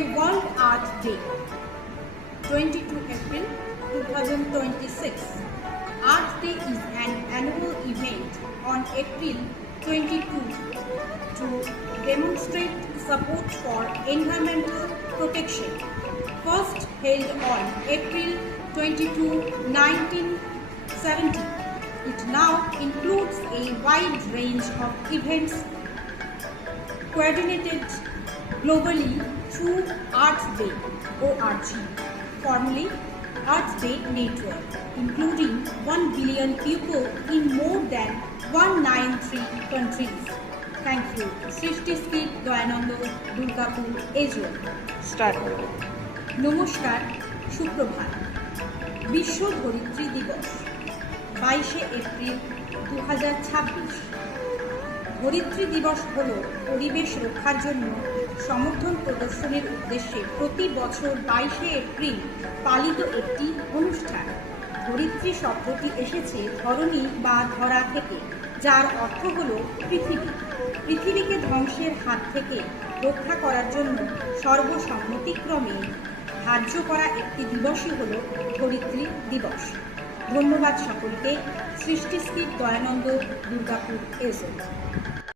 Today World Earth Day, 22 April 2026. Earth Day is an annual event on April 22 to demonstrate support for environmental protection. First held on April 22, 1970. It now includes a wide range of events coordinated globally through Earth Day (ORG), formerly Earth Day Network, including 1 billion people in more than 193 countries. Thank you. সৃষ্টিস্কিপ দয়ানন্দ দুর্গাপুর এজুয়াল। Start. নমস্কার, সুপ্রভাত। বিশ্ব ধরিত্রী দিবস 22 April 2026। ধরিত্রী দিবস হল পরিবেশ রক্ষার জন্য সমর্থন প্রদর্শনের উদ্দেশ্যে প্রতি বছর 22 এপ্রিল পালিত একটি অনুষ্ঠান। ধরিত্রী শব্দটি এসেছে ধরণী বা ধরা থেকে, যার অর্থ হল পৃথিবী। পৃথিবীকে ধ্বংসের হাত থেকে রক্ষা করার জন্য সর্বসম্মতিক্রমে ধার্য করা একটি দিবসই হল ধরিত্রী দিবস। ধন্যবাদ সকলকে। সৃষ্টিস্কিপ দয়ানন্দ দুর্গাপুর এজুয়াল।